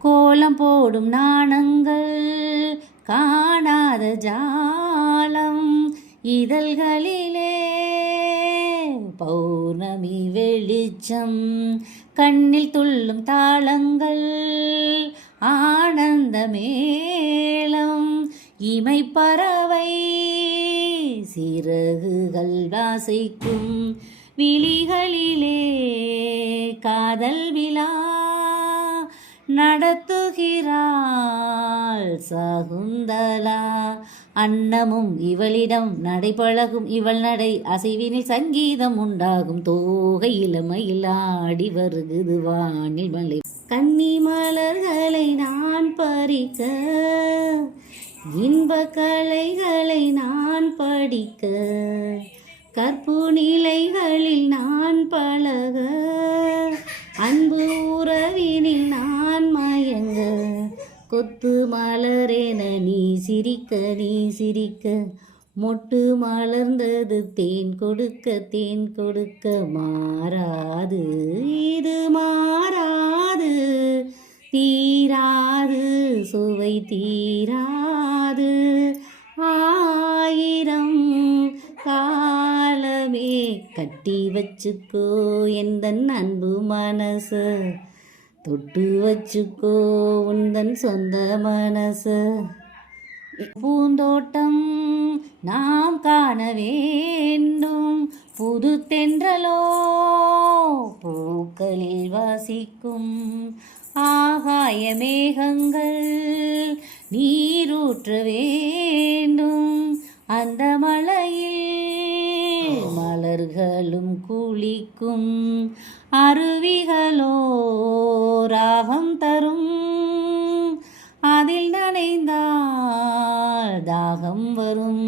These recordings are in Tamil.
கோலம் போடும் நாணங்கள் காணாத ஜாலம் இதழ்களிலே பௌர்ணமி வெளிச்சம் கண்ணில் துள்ளும் தாளங்கள் ஆனந்த மேளம் இமை பறவை சிறகுகள் வாசிக்கும் விழிகளிலே காதல் விழா நடத்துகிறாள் சகுந்தலா. அன்னமும் இவளிடம் நடைபழகும் இவள் நடை அசைவினில் சங்கீதம் உண்டாகும். தோகை இளமையில் ஆடி வருகுது வானில் மலை. கன்னி மலர்களை நான் பறிக்க இன்ப கலைகளை நான் படிக்க கற்பு நிலைகளில் நான் பழக அன்பு உறவினில் நான் மயங்க கொத்து மலரென நீ சிரிக்க மொட்டு மலர்ந்தது தேன் கொடுக்க மாறாது இது மாறாது தீராது சுவை தீராது ஆயிரம் காலமே கட்டி வச்சுக்கோ எந்தன் அன்பு மனச தொட்டு வச்சுக்கோ உந்தன் சொந்த மனச. பூந்தோட்டம் நாம் காண வேண்டும் புது தென்றலோ பூக்களில் வாசிக்கும் ஆகாய மேகங்கள் நீரூற்ற வேண்டும் அந்த மலையில் மலர்களும் குளிக்கும் அருவிகளோ ராகம் தரும் அதில் நனைந்தால் தாகம் வரும்.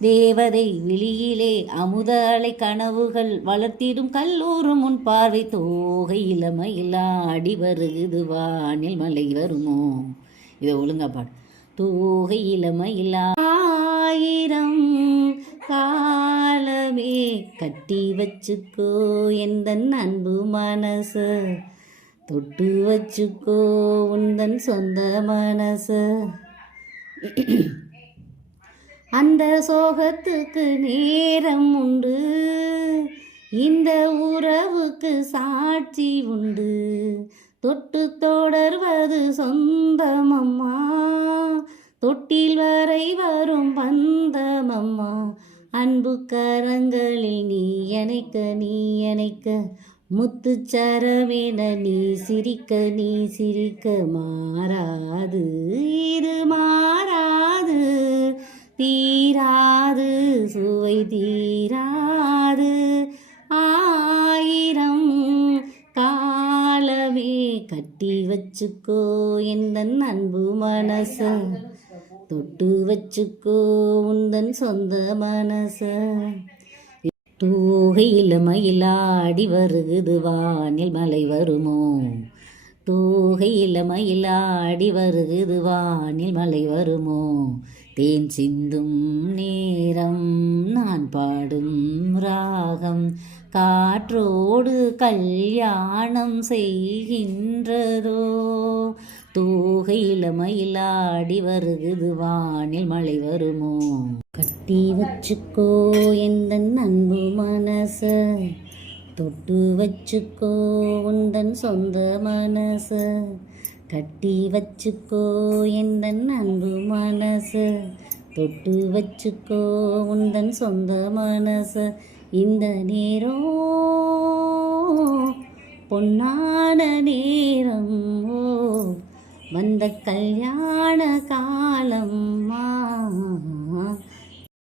தேவதை விழியிலே அமுத அலை கனவுகள் வளர்த்திடும் கல்லூரும் உன் பார்வை. தோகை இளமையில் ஆடி வருகுது வானில் மலை வருமோ. இதை ஒழுங்கா பாடு. தோகை இளமையில் ஆயிரம் காலமே கட்டி வச்சுக்கோ எந்தன் அன்பு மனச தொட்டு வச்சுக்கோ உந்தன் சொந்த மனச. அந்த சோகத்துக்கு நேரம் உண்டு இந்த உறவுக்கு சாட்சி உண்டு. தொட்டு தொடர்வது சொந்தமம்மா தொட்டில் வரை வரும் பந்தமம்மா. அன்பு கரங்களில் நீ அணைக்க முத்துச்சரமென நீ சிரிக்க மாறாது இது மாறாது தீராது சுவை தீராது ஆயிரம் காலமே கட்டி வச்சுக்கோ எந்தன் அன்பு மனச தொட்டு வச்சுக்கோ உந்தன் சொந்த மனச. தோகையில் மயிலாடி வருகுது வானில் மலை வருமோ. தோகையில் மயிலாடி வருகுது வானில் மலை வருமோ. தேன் சிந்தும் நேரம் நான் பாடும் ராகம் காற்றோடு கல்யாணம் செய்கின்றதோ. தோகையில் மயிலாடி வருகுது வானில் மலை வருமோ. கட்டி வச்சுக்கோ எந்தன் அன்பு மனச தொட்டு வச்சுக்கோ உந்தன் சொந்த மனச. கட்டி வச்சுக்கோ எந்தன் அன்பு மனச தொட்டு வச்சுக்கோ உந்தன் சொந்த மனச. இந்த நேரம் பொன்னான நேரம் ஓ வந்த கல்யாண காலம்